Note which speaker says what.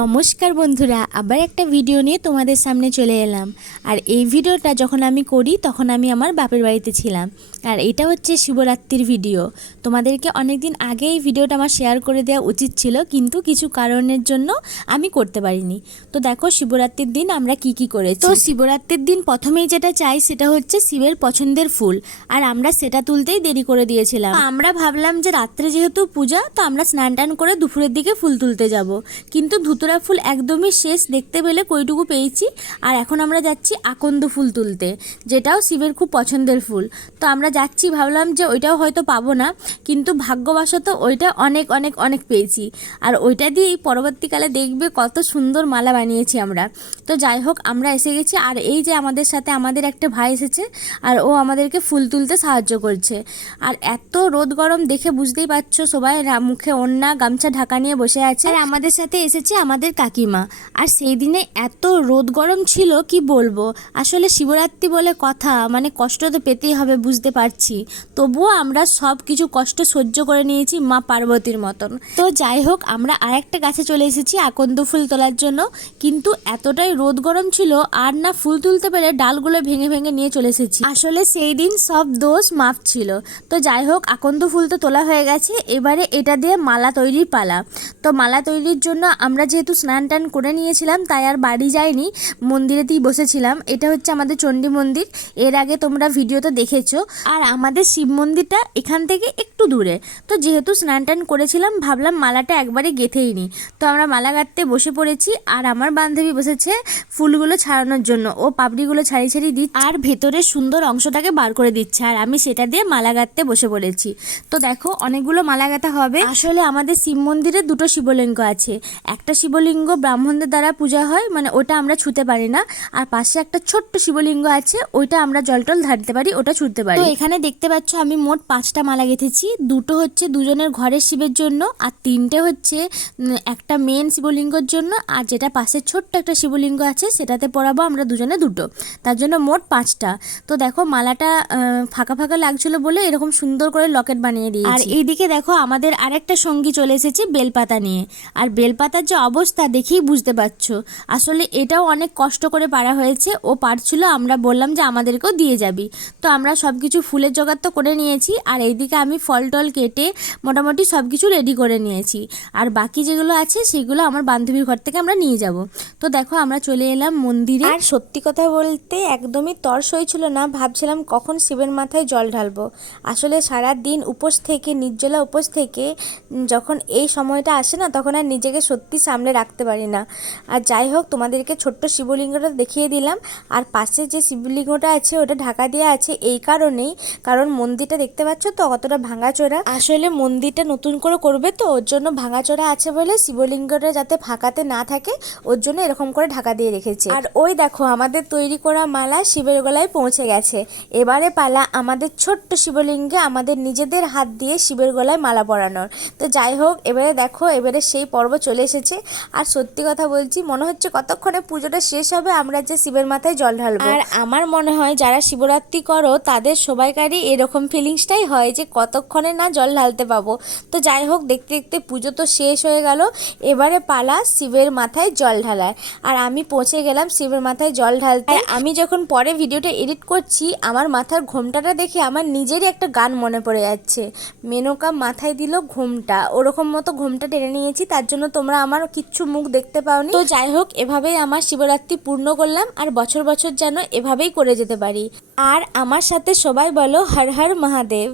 Speaker 1: নমস্কার বন্ধুরা, আবার একটা ভিডিও নিয়ে তোমাদের সামনে চলে এলাম। আর এই ভিডিওটা যখন আমি করি, তখন আমি আমার বাপের বাড়িতে ছিলাম। আর এটা হচ্ছে শিবরাত্রির ভিডিও তোমাদেরকে অনেক দিন আগে এই ভিডিওটা আমার শেয়ার করে দেওয়া উচিত ছিল, কিন্তু কিছু কারণের জন্য আমি করতে পারিনি। তো দেখো, শিবরাত্রির দিন আমরা কি কি করেছি। তো শিবরাত্রির দিন প্রথমেই যেটা চাই, সেটা হচ্ছে শিবের পছন্দের ফুল। আর আমরা সেটা তুলতেই দেরি করে দিয়েছিলাম। আমরা ভাবলাম যে রাত্রে যেহেতু পূজা, তো আমরা স্নান টান করে দুপুরের দিকে ফুল তুলতে যাব। কিন্তু ধুতরা ফুল একদমই শেষ, দেখতে পেলে কইটুকু পেয়েছি। আর এখন আমরা যাচ্ছি আকন্দ ফুল তুলতে, যেটাও শিবের খুব পছন্দের ফুল। তো আমরা যাচ্ছি, ভাবলাম যে ওইটাও হয়তো পাবো না, কিন্তু ভাগ্যবশত ওইটা অনেক অনেক অনেক পেয়েছি। আর ওইটা দিয়েই পরবর্তীকালে দেখবে কত সুন্দর মালা বানিয়েছি আমরা। তো যাই হোক, আমরা এসে গেছি, আর এই যে আমাদের সাথে আমাদের একটা ভাই এসেছে, আর ও আমাদেরকে ফুল তুলতে সাহায্য করছে। আর এত রোদ গরম দেখে বুঝতেই পারছ সবাই মুখে ওন্না গামছা, ঢাকা নিয়ে বসে আছে। আর আমাদের সাথে এসেছে আমাদের কাকিমা। আর সেই দিনে এত রোদ গরম ছিল, কি বলব? আসলে শিবরাত্রি বলে কথা মানে কষ্ট তো পেতেই হবে, বুঝতে পারছি। তবুও আমরা সব কিছু কষ্ট সহ্য করে নিয়েছি মা পার্বতীর মতন। তো যাই হোক, আমরা আরেকটা গাছে চলে এসেছি আকন্দ ফুল তোলার জন্য। কিন্তু এতটাই রোদ গরম ছিল, আর না ফুল তুলতে পেরে ডালগুলো ভেঙে ভেঙে নিয়ে চলে এসেছি। আসলে সেই দিন সব দোষ মাফ ছিল। তো যাই হোক, আকন্দ ফুল তো তোলা হয়ে গেছে, এবারে এটা দিয়ে মালা তৈরির পালা। তো মালা তৈরির জন্য আমরা যেহেতু স্নান টান করে নিয়েছিলাম, তাই আর বাড়ি যাইনি, মন্দিরেতেই বসেছিলাম। এটা হচ্ছে আমাদের চণ্ডী মন্দির, এর আগে তোমরা ভিডিওতে দেখেছ। আর আমাদের শিব মন্দিরটা এখান থেকে একটু দূরে। তো যেহেতু স্নান টান করেছিলাম, ভাবলাম মালাটা একবারে গেঁথেই নিই। তো আমরা মালা গাঁথতে বসে পড়েছি আর আমার বান্ধবী বসেছে ফুলগুলো ছাড়ানোর জন্য। ও পাপড়িগুলো ছাড়িয়ে ছাড়িয়ে দিচ্ছে আর ভেতরের সুন্দর অংশটাকে বার করে দিচ্ছে আর আমি সেটা দিয়ে মালা গাঁথতে বসে পড়েছি। তো দেখো অনেকগুলো মালা গাঁথা হবে। আসলে আমাদের শিব মন্দিরে দুটো শিবলিঙ্গ আছে। একটা শিবলিঙ্গ ব্রাহ্মণদের দ্বারা পূজা হয় মানে ওটা আমরা ছুতে পারি না। আর পাশে একটা ছোট্ট শিবলিঙ্গ আছে, ওইটা আমরা জল টল ঢালতে পারি, ওটা ছুটতে পারি। তো এখানে দেখতে পাচ্ছ আমি মোট পাঁচটা মালা গেঁথেছি। দুটো হচ্ছে দুজনের ঘরের শিবের জন্য আর তিনটে হচ্ছে একটা মেন শিবলিঙ্গর জন্য আর যেটা পাশে ছোট্ট একটা শিবলিঙ্গ আছে সেটাতে পরাবো আমরা দুজনে দুটো। তার জন্য মোট পাঁচটা। তো দেখো মালাটা ফাঁকা ফাঁকা লাগছিল বলে এরকম সুন্দর করে লকেট বানিয়ে দিয়েছি। আর এইদিকে দেখো আমাদের আরেকটা সঙ্গী চলে এসেছে বেলপাতা নিয়ে। আর বেলপাতার যে অবস্থা দেখেই বুঝতে পারছ। আসলে এটাও অনেক কষ্ট করে পারা হয়েছে। ও পারছিল আমরা বললাম যে আমাদেরকেও দিয়ে যাবি। তো আমরা সব কিছু ফুলের জোগাড় তো করে নিয়েছি। আর এইদিকে আমি ফল টল কেটে মোটামুটি সব কিছু রেডি করে নিয়েছি। আর বাকি যেগুলো আছে, সেগুলো আমার বান্ধবীর ঘর থেকে আমরা নিয়ে যাব। তো দেখো, আমরা চলে এলাম মন্দিরে। আর সত্যি কথা বলতে একদমই তর্স হয়েছিল না, ভাবছিলাম কখন শিবের মাথায় জল ঢালবো। আসলে সারা দিন উপোস থেকে, নির্জলা উপোস থেকে যখন এই সময়টা আসে না, তখন আর নিজেকে সত্যি সামলে রাখতে পারি না। আর যাই হোক, তোমাদেরকে ছোট্ট শিবলিঙ্গটা দেখিয়ে দিলাম। আর পাশে যে শিবলিঙ্গটা আছে, ওটা ঢাকা দেওয়া আছে, এই কারণেই। কারণ মন্দিরটা দেখতে পাচ্ছ তো কতটা ভাঙাচোরা। আসলে মন্দিরটা নতুন করে করবে তো, ওর জন্য ভাঙাচোরা আছে বলে শিবলিঙ্গটা যাতে ফাঁকাতে না থাকে, ওর জন্য এরকম করে ঢাকা দিয়ে রেখেছে। আর ওই দেখো, আমাদের তৈরি করা মালা শিবের গলায় পৌঁছে গেছে। এবারে পালা আমাদের ছোট্ট শিবলিঙ্গে আমাদের নিজেদের হাত দিয়ে শিবের গলায় মালা পরানোর। তো যাই হোক, এবারে দেখো, এবারে সেই পর্ব চলে এসেছে। আর সত্যি কথা বলছি, মনে হচ্ছে কতক্ষণে পুজোটা শেষ হবে, আমরা যে শিবের মাথায় জল ঢালবো। আর আমার মনে হয়, যারা শিবরাত্রি করো, তাদের সবাইকারই এরকম ফিলিংসটাই হয় যে কতক্ষণে না জল ঢালতে পাবো। তো যাই হোক দেখতে দেখতে পুজো তো শেষ হয়ে গেল। এবারে পালা শিবের মাথায় জল ঢালায়। আর আমি পৌঁছে গেলাম শিবের মাথায় জল ঢালতে। আমি যখন পরে ভিডিওটা এডিট করছি আমার মাথার ঘোমটাটা দেখে আমার নিজেরই একটা গান মনে পড়ে যাচ্ছে। মেনকা মাথায় দিল ঘোমটা। ওরকম মতো ঘোমটা টেনে নিয়েছি তার জন্য তোমরা আমার কিচ্ছু মুখ দেখতে পাওনি। তো যাই হোক এভাবেই আমার শিবরাত্রি পূর্ণ করলাম আর বছর বছর যেন এভাবেই করে যেতে পারি। আর আমার সাথে সবাই বলো হর হর মহাদেব।